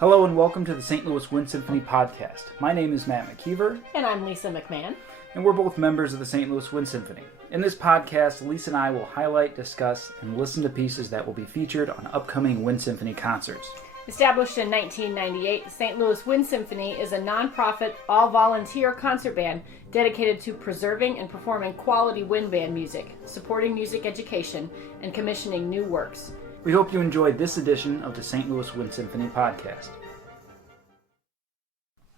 Hello and welcome to the St. Louis Wind Symphony podcast. My name is Matt McKeever. And I'm Lisa McMahon. And we're both members of the St. Louis Wind Symphony. In this podcast, Lisa and I will highlight, discuss, and listen to pieces that will be featured on upcoming Wind Symphony concerts. Established in 1998, the St. Louis Wind Symphony is a non-profit, all-volunteer concert band dedicated to preserving and performing quality wind band music, supporting music education, and commissioning new works. We hope you enjoyed this edition of the St. Louis Wind Symphony podcast.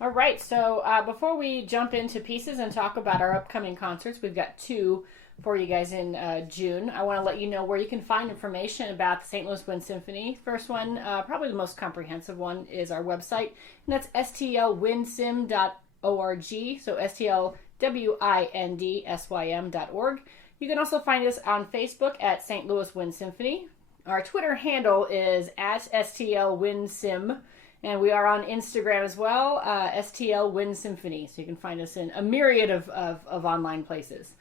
All right, so before we jump into pieces and talk about our upcoming concerts, we've got two for you guys in June. I want to let you know where you can find information about the St. Louis Wind Symphony. First one, probably the most comprehensive one, is our website, and that's stlwindsym.org, so stlwindsym.org. You can also find us on Facebook at St. Louis Wind Symphony. Our Twitter handle is at stlwindsym, and we are on Instagram as well, STL Wind Symphony, so you can find us in a myriad of online places.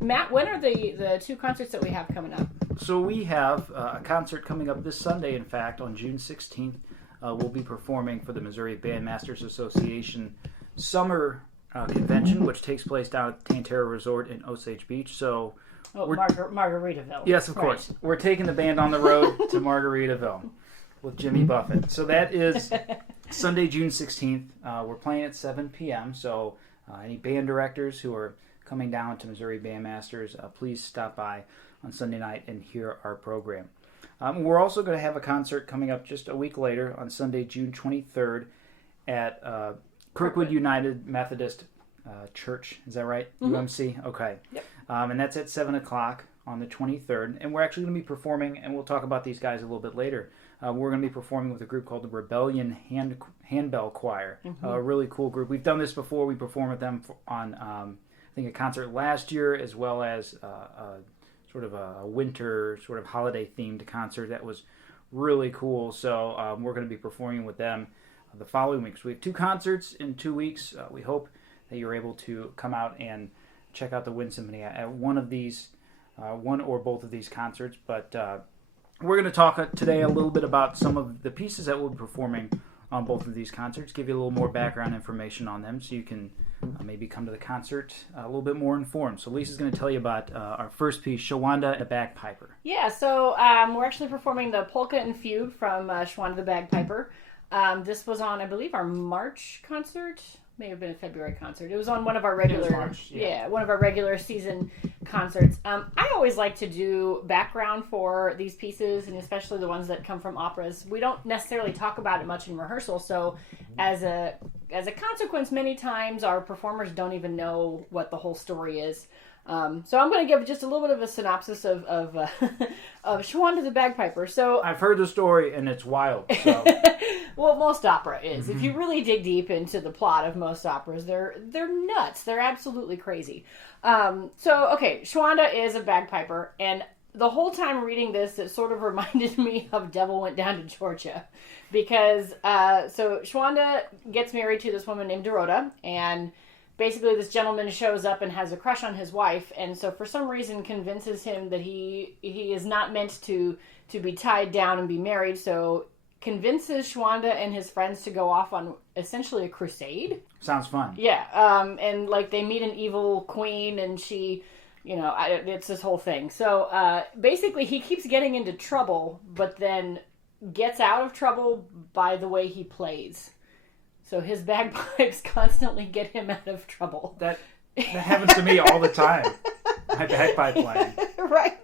Matt, when are the two concerts that we have coming up? So we have a concert coming up this Sunday, in fact, on June 16th. We'll be performing for the Missouri Bandmasters Association Summer Convention, which takes place down at the Tantera Resort in Osage Beach. So, Margaritaville. Yes, of course. Right. We're taking the band on the road to Margaritaville with Jimmy Buffett. So that is Sunday, June 16th. We're playing at 7 p.m., so any band directors who are coming down to Missouri Bandmasters, please stop by on Sunday night and hear our program. We're also going to have a concert coming up just a week later on Sunday, June 23rd at Kirkwood United Methodist Church. Is that right? Mm-hmm. UMC? Okay. Yep. And that's at 7 o'clock on the 23rd. And we're actually going to be performing, and we'll talk about these guys a little bit later. We're going to be performing with a group called the Rebellion Handbell Choir. Mm-hmm. A really cool group. We've done this before. We performed with them on I think a concert last year, as well as sort of a winter, sort of holiday-themed concert that was really cool. So we're going to be performing with them the following week. So we have two concerts in 2 weeks. We hope that you're able to come out and check out the Wind Symphony at one of these, one or both of these concerts. But we're going to talk today a little bit about some of the pieces that we'll be performing on both of these concerts, give you a little more background information on them so you can maybe come to the concert a little bit more informed. So Lisa's going to tell you about our first piece, Shawanda the Bagpiper. Yeah, so we're actually performing the Polka and Fugue from Shawanda the Bagpiper. This was on, I believe, our March concert. May have been a February concert. It was on one of our regular, March, yeah, one of our regular season concerts. I always like to do background for these pieces, and especially the ones that come from operas. We don't necessarily talk about it much in rehearsal, so as a consequence, many times our performers don't even know what the whole story is. So I'm going to give just a little bit of a synopsis of of Shawanda the Bagpiper. So I've heard the story and it's wild. So. Well, most opera is. If you really dig deep into the plot of most operas, they're nuts. They're absolutely crazy. Shawanda is a bagpiper, and the whole time reading this, it sort of reminded me of Devil Went Down to Georgia, because so Shawanda gets married to this woman named Dorota, and basically this gentleman shows up and has a crush on his wife, and so for some reason convinces him that he is not meant to be tied down and be married, so convinces Shawanda and his friends to go off on essentially a crusade. Sounds fun. Yeah, and like they meet an evil queen, and she, it's this whole thing. So basically he keeps getting into trouble, but then gets out of trouble by the way he plays. So his bagpipes constantly get him out of trouble. That happens to me all the time. My bagpipe playing. Right.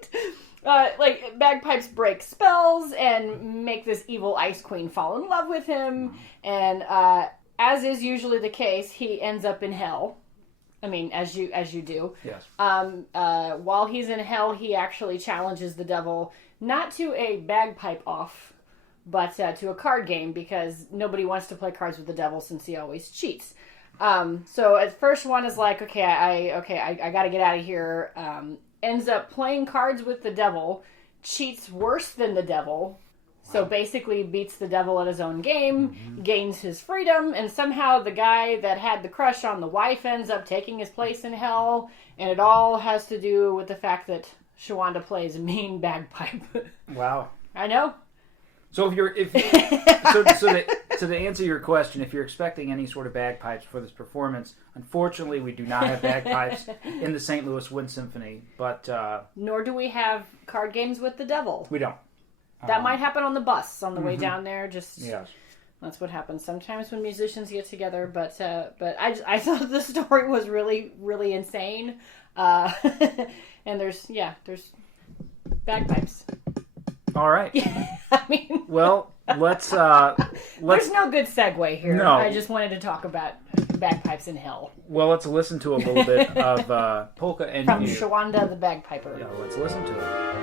Like bagpipes break spells and make this evil ice queen fall in love with him, and as is usually the case, he ends up in hell. I mean, as you do. Yes. While he's in hell, he actually challenges the devil not to a bagpipe off, but to a card game, because nobody wants to play cards with the devil since he always cheats. So at first one is like, I got to get out of here. Ends up playing cards with the devil, cheats worse than the devil, so basically beats the devil at his own game, gains his freedom, and somehow the guy that had the crush on the wife ends up taking his place in hell, and it all has to do with the fact that Shawanda plays a mean bagpipe. Wow. I know. So so to answer your question, if you're expecting any sort of bagpipes for this performance, unfortunately we do not have bagpipes in the St. Louis Wind Symphony, but nor do we have card games with the devil. We don't. That might happen on the bus on the way down there. Yes. That's what happens sometimes when musicians get together. But I thought the story was really, really insane. And there's bagpipes. All right. I mean, well, let's. There's no good segue here. No. I just wanted to talk about bagpipes in hell. Well, let's listen to a little bit of Polka and From Fugue. Shawanda the Bagpiper. Yeah, let's listen to it.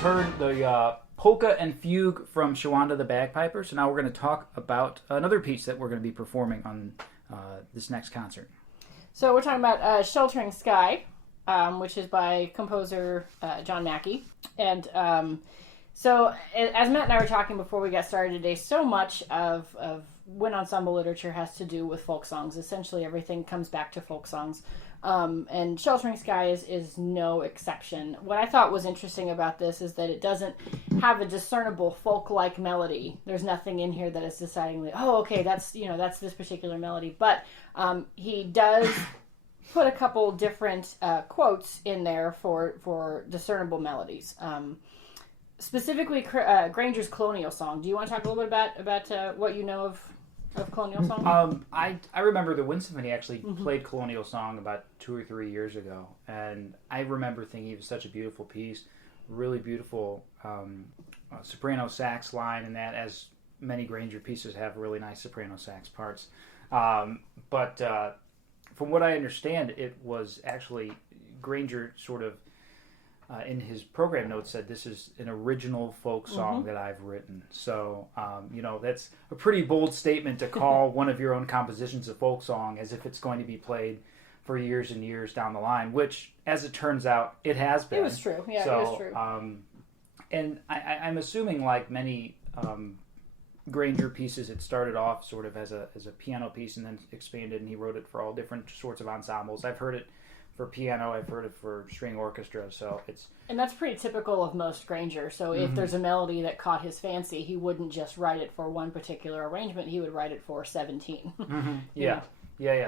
Heard the Polka and Fugue from Shawanda the Bagpiper. So now we're going to talk about another piece that we're going to be performing on this next concert. So we're talking about Sheltering Sky, which is by composer John Mackey. And so as Matt and I were talking before we got started today, so much of wind ensemble literature has to do with folk songs. Essentially everything comes back to folk songs. And Sheltering Sky is no exception. What I thought was interesting about this is that it doesn't have a discernible folk-like melody. There's nothing in here that is deciding, oh, okay, that's this particular melody. But he does put a couple different quotes in there for discernible melodies. Specifically, Granger's Colonial Song. Do you want to talk a little bit about what you know of Colonial Song? I remember the Wind Symphony actually played Colonial Song about 2 or 3 years ago, and I remember thinking it was such a beautiful piece, really beautiful soprano sax line, and that, as many Granger pieces have really nice soprano sax parts. But from what I understand, it was actually Granger sort of in his program notes said this is an original folk song that I've written. So, that's a pretty bold statement to call one of your own compositions a folk song as if it's going to be played for years and years down the line, which, as it turns out, it has been. It was true. Yeah, so, it was true. And I'm assuming, like many Granger pieces, it started off sort of as a piano piece and then expanded, and he wrote it for all different sorts of ensembles. I've heard it for piano, I've heard it for string orchestra, and that's pretty typical of most Granger. So if there's a melody that caught his fancy, he wouldn't just write it for one particular arrangement, he would write it for 17. Yeah.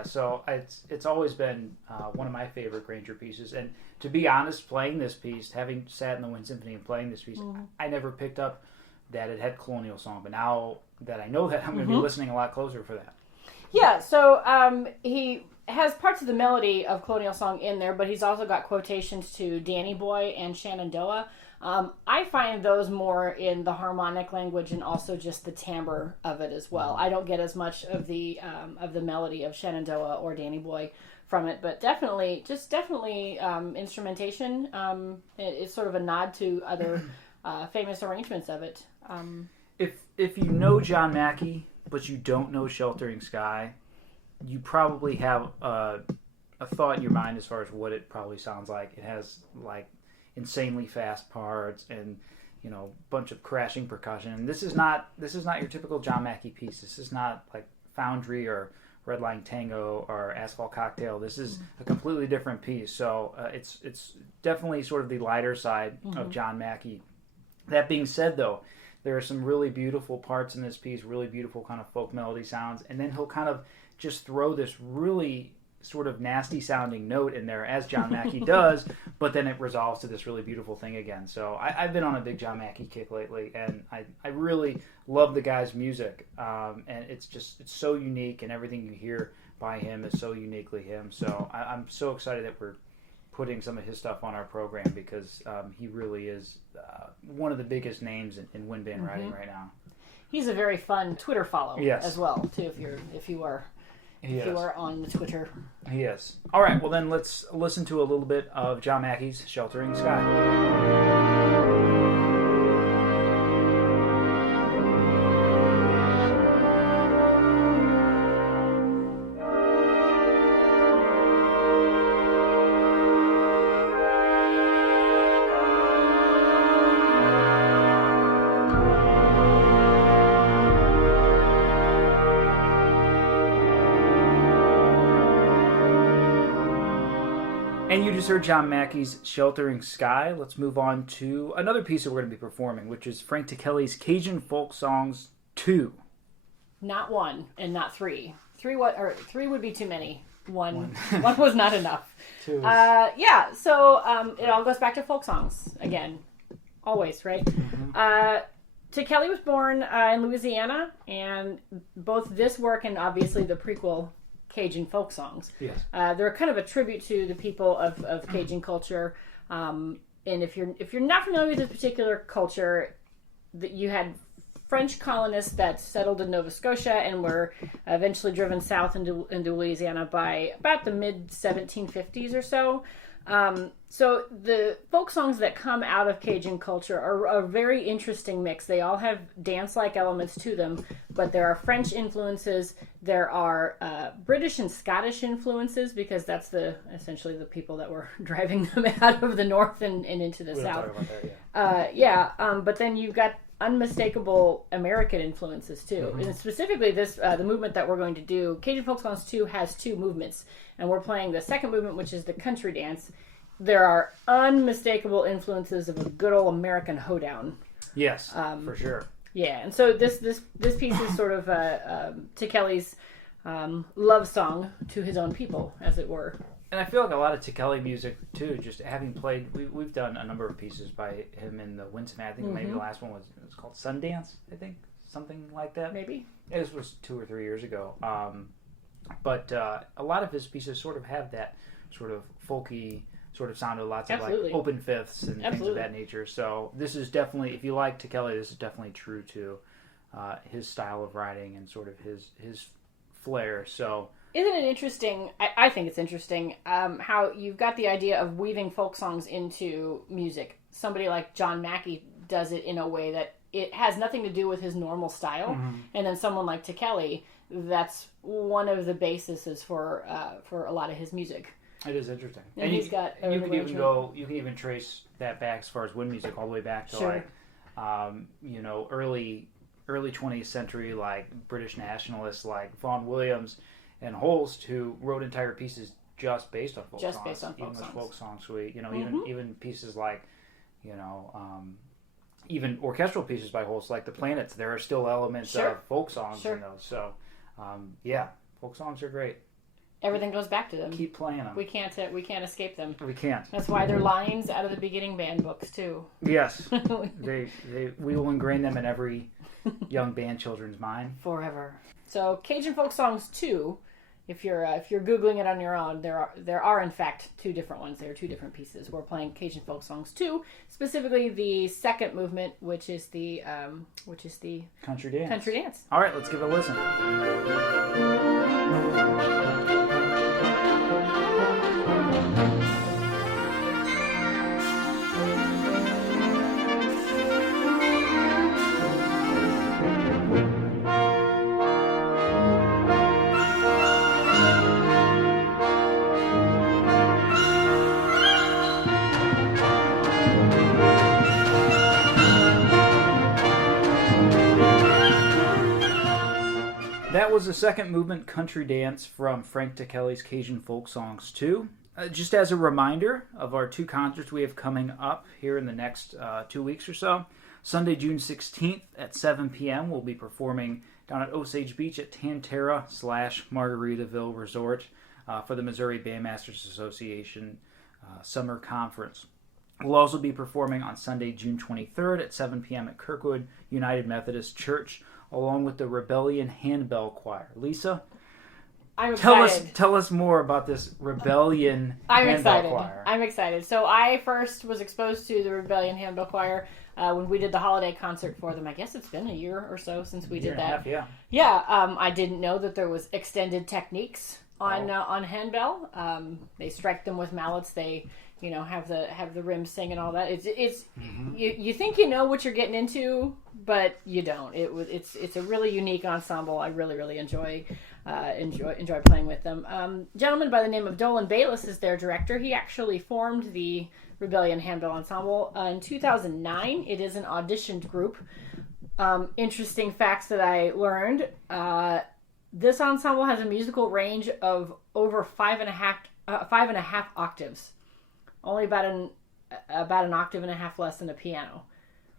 So it's always been one of my favorite Granger pieces, and to be honest, playing this piece, having sat in the Wind Symphony and playing this piece, I never picked up that it had Colonial Song, but now that I know that, I'm going to be listening a lot closer for that. Yeah, so he has parts of the melody of Colonial Song in there, but he's also got quotations to Danny Boy and Shenandoah. I find those more in the harmonic language and also just the timbre of it as well. I don't get as much of the melody of Shenandoah or Danny Boy from it, but definitely instrumentation. It's sort of a nod to other famous arrangements of it. If you know John Mackey, but you don't know Sheltering Sky, you probably have a thought in your mind as far as what it probably sounds like. It has like insanely fast parts and a bunch of crashing percussion. And this is not your typical John Mackey piece. This is not like Foundry or Red Line Tango or Asphalt Cocktail. This is a completely different piece. So it's definitely sort of the lighter side of John Mackey. That being said, though, there are some really beautiful parts in this piece, really beautiful kind of folk melody sounds, and then he'll kind of just throw this really sort of nasty sounding note in there, as John Mackey does, but then it resolves to this really beautiful thing again. So I've been on a big John Mackey kick lately, and I really love the guy's music, and it's so unique, and everything you hear by him is so uniquely him. So I'm so excited that we're putting some of his stuff on our program, because he really is one of the biggest names in wind band writing right now. He's a very fun Twitter follow as well, too, if you are on the Twitter. Yes. All right, well then let's listen to a little bit of John Mackey's Sheltering Sky. And you just heard John Mackey's Sheltering Sky. Let's move on to another piece that we're going to be performing, which is Frank Ticheli's Cajun Folk Songs 2. Not 1 and not 3. 3 would be too many. One was not enough. 2 is... So it all goes back to folk songs again. Always, right? Mm-hmm. Ticheli was born in Louisiana, and both this work and obviously the prequel Cajun folk songs. Yes. They're kind of a tribute to the people of Cajun culture. And if you're not familiar with this particular culture, that you had French colonists that settled in Nova Scotia and were eventually driven south into Louisiana by about the mid 1750s or so. So the folk songs that come out of Cajun culture are a very interesting mix. They all have dance-like elements to them, but there are French influences. There are British and Scottish influences, because that's essentially the people that were driving them out of the north and into the south. Talk about that, But then you've got unmistakable American influences too. Mm-hmm. And specifically this the movement that we're going to do, Cajun Folk Songs 2 has 2 movements, and we're playing the second movement, which is the country dance. There are unmistakable influences of a good old American hoedown. Yes, for sure. Yeah, and so this piece is sort of Ticheli's love song to his own people, as it were. And I feel like a lot of Ticheli music too. Just having played, we've done a number of pieces by him in the Winston. I think maybe the last one was called Sundance. I think something like that. Maybe it was 2 or 3 years ago. But a lot of his pieces sort of have that sort of folky sort of sound, lots of like open fifths and things of that nature. So this is definitely, if you like Ticheli, this is definitely true to his style of writing and sort of his flair. So. Isn't it interesting? I think it's interesting how you've got the idea of weaving folk songs into music. Somebody like John Mackey does it in a way that it has nothing to do with his normal style, and then someone like Ticheli, that's one of the bases for a lot of his music. It is interesting, and he's got. You can even trace that back as far as wind music all the way back to early 20th century, like British nationalists like Vaughan Williams and Holst, who wrote entire pieces just based on folk songs. Based on folk songs. So even pieces like, even orchestral pieces by Holst, like The Planets, there are still elements of folk songs in those. So, folk songs are great. Everything goes back to them. Keep playing them. We can't escape them. We can't. That's why they're lines out of the beginning band books too. Yes, we will ingrain them in every young band children's mind forever. So Cajun Folk Songs 2, if you're googling it on your own, there are in fact 2 different ones. There are 2 different pieces. We're playing Cajun Folk Songs 2, specifically the second movement, which is the country dance. Country dance. All right, let's give it a listen. That was the second movement, Country Dance, from Frank Ticheli's Cajun Folk Songs 2. Just as a reminder of our 2 concerts we have coming up here in the next 2 weeks or so. Sunday, June 16th at 7 p.m. we'll be performing down at Osage Beach at Tantera/Margaritaville Resort for the Missouri Bandmasters Association Summer Conference. We'll also be performing on Sunday, June 23rd at 7 p.m. at Kirkwood United Methodist Church, along with the Rebellion Handbell Choir. Lisa, I'm excited. Tell us more about this Rebellion Handbell Choir. I'm excited. So I first was exposed to the Rebellion Handbell Choir when we did the holiday concert for them. I guess it's been a year or so since we did that. I didn't know that there was extended techniques on handbell. They strike them with mallets. They have the rims sing and all that. It's you think you know what you're getting into, but you don't. It's a really unique ensemble. I really enjoy playing with them. Gentleman by the name of Dolan Bayless is their director. He actually formed the Rebellion Handbell Ensemble in 2009. It is an auditioned group. Interesting facts that I learned. This ensemble has a musical range of over 5.5 octaves. only about an octave and a half less than a piano.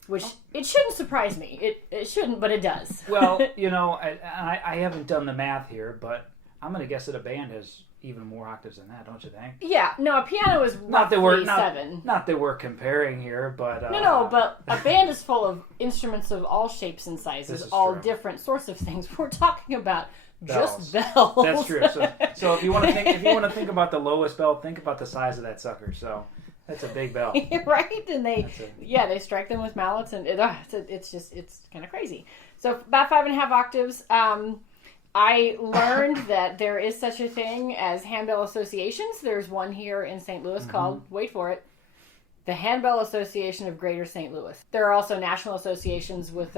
Which, it shouldn't surprise me. It shouldn't, but it does. Well, I haven't done the math here, but I'm going to guess that a band has even more octaves than that, don't you think? Yeah, no, a piano is roughly 7. Not that we're comparing here, but... No, but a band is full of instruments of all shapes and sizes, all true. Different sorts of things. We're talking about bells. Just bells. That's true. So if you want to think about the lowest bell, think about the size of that sucker. So that's a big bell. Right? And they strike them with mallets, and it's kind of crazy. So about 5.5 octaves. I learned that there is such a thing as handbell associations. There's one here in St. Louis called, wait for it, the Handbell Association of Greater St. Louis. There are also national associations with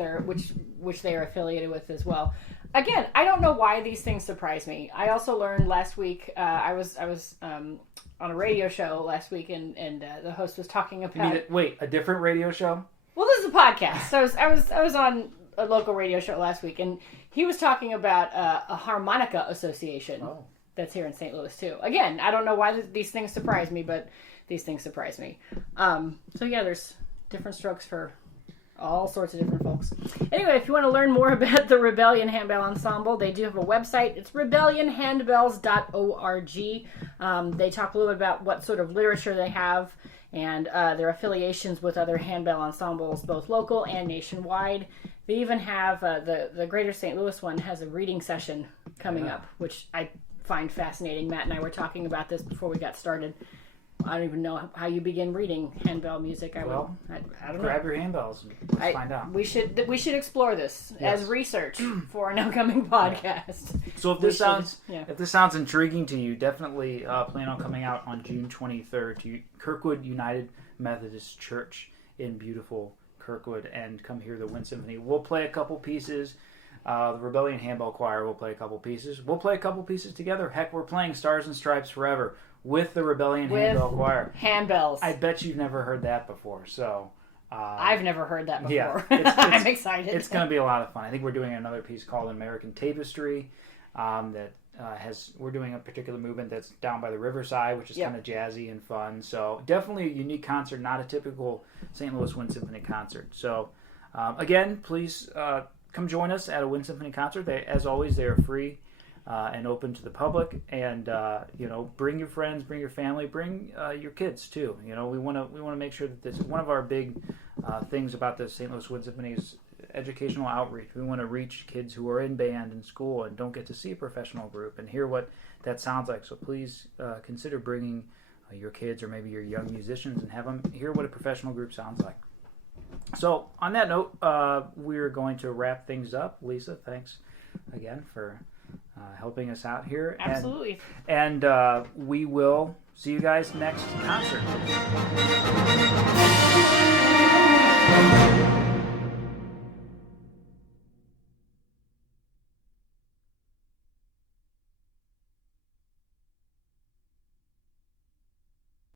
which they are affiliated with as well. Again, I don't know why these things surprise me. I also learned last week. I was on a radio show last week, and the host was talking about. A different radio show? Well, this is a podcast. So I was on a local radio show last week, and he was talking about a harmonica association that's here in St. Louis too. Again, I don't know why these things surprise me, but these things surprise me. So yeah, there's different strokes for all sorts of different folks. Anyway, if you want to learn more about the Rebellion Handbell Ensemble, they do have a website. It's rebellionhandbells.org. They talk a little bit about what sort of literature they have and their affiliations with other handbell ensembles, both local and nationwide. They even have the Greater St. Louis one has a reading session coming up, which I find fascinating. Matt and I were talking about this before we got started. I don't even know how you begin reading handbell music. I don't know. Grab your handbells and let's find out. We should explore this as research for an upcoming podcast. So if this sounds intriguing to you, definitely plan on coming out on June 23rd to Kirkwood United Methodist Church in beautiful Kirkwood and come hear the Wind Symphony. We'll play a couple pieces. The Rebellion Handbell Choir will play a couple pieces. We'll play a couple pieces together. Heck, we're playing Stars and Stripes Forever with the Rebellion Handbell Choir. Handbells. I bet you've never heard that before. So I've never heard that before. Yeah, I'm excited. It's going to be a lot of fun. I think we're doing another piece called American Tapestry. We're doing a particular movement that's down by the riverside, which is kind of jazzy and fun. So definitely a unique concert, not a typical St. Louis Wind Symphony concert. So again, please come join us at a Wind Symphony concert. As always, they are free and open to the public. And bring your friends, bring your family, bring your kids too. We want to make sure that this is one of our big things about the St. Louis Wind Symphony is educational outreach. We want to reach kids who are in band in school and don't get to see a professional group and hear what that sounds like. So please consider bringing your kids or maybe your young musicians and have them hear what a professional group sounds like. So on that note, we're going to wrap things up. Lisa, thanks again for helping us out here. Absolutely. And we will see you guys next concert.